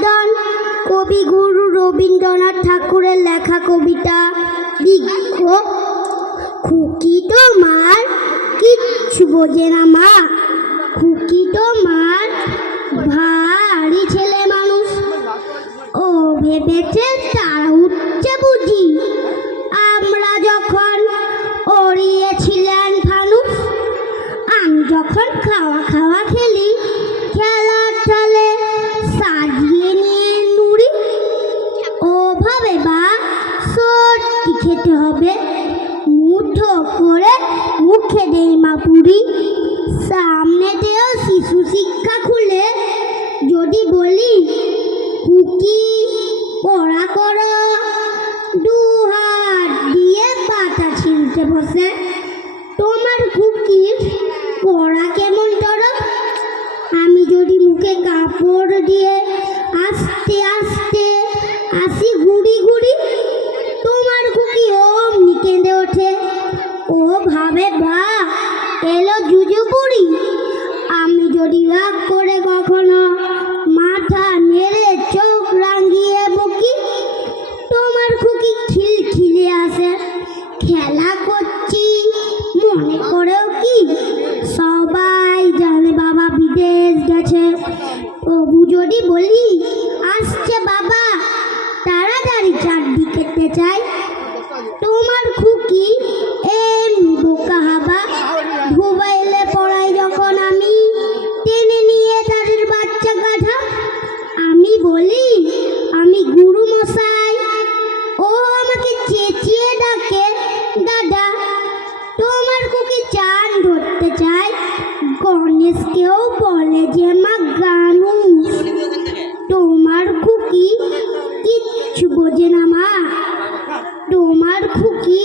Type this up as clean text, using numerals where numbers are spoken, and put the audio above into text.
আবেদন কবিগুরু রবীন্দ্রনাথ ঠাকুরের লেখা কবিতা বৃক্ষ। খুকি তোমার কিচ্ছু বোঝে না মা, খুকি তোমার ভারী ছেলে মানুষ। ও ভেবেছে তার উঠছে বুঝি আমরা যখন ওড়িয়েছিলেন ফানুস। আমি যখন খাওয়া খাওয়া খেলি খেলার ছলে সাজিয়ে নিয়ে নুড়ি। ও ভাবে বা সত্যি খেতে হবে, মুঠো করে মুখে দেই মা পুরি। সামনেতেও শিশু শিক্ষা খুলে যদি বলি খুকি পড়া করো, দু হাত দিয়ে পাতা ছিলতে বসে। তোমার খুকির পড়া কেমন ধরো? আমি যদি মুখে কাপড় দিয়ে আস্তে আস্তে আসি ঘুরি ঘুরি, তোমার খুকি অমনি কেঁদে ওঠে। ও ভাবে বা এলো জুজু বুড়ি। আমি যদি রাগ করে কখনো মাথা নেড়ে চোখ রাঙিয়ে বকি, তোমার খুকি খিলখিলে আসে। খেলা করছি মনে করেও কি? সবাই জানে বাবা বিদেশ গেছে। তবু যদি বলি আসছে বাবা, তাড়াতাড়ি চারদিকে চাই। তোমার খুকি এমনি বোকা হাবা। মোবাইলে পড়াই যখন আমি টেনে নিয়ে তাদের বাচ্চা গাধা। আমি বলি আমি গুরু মশাই, ও আমাকে চেঁচিয়ে ডাকে দাদা। তোমার খুকি চান ধরতে চায়, গণেশকেও বলে যে মা গানুষ। তোমার খুকি কিচ্ছু বোঝে না মা, তোমার খুকি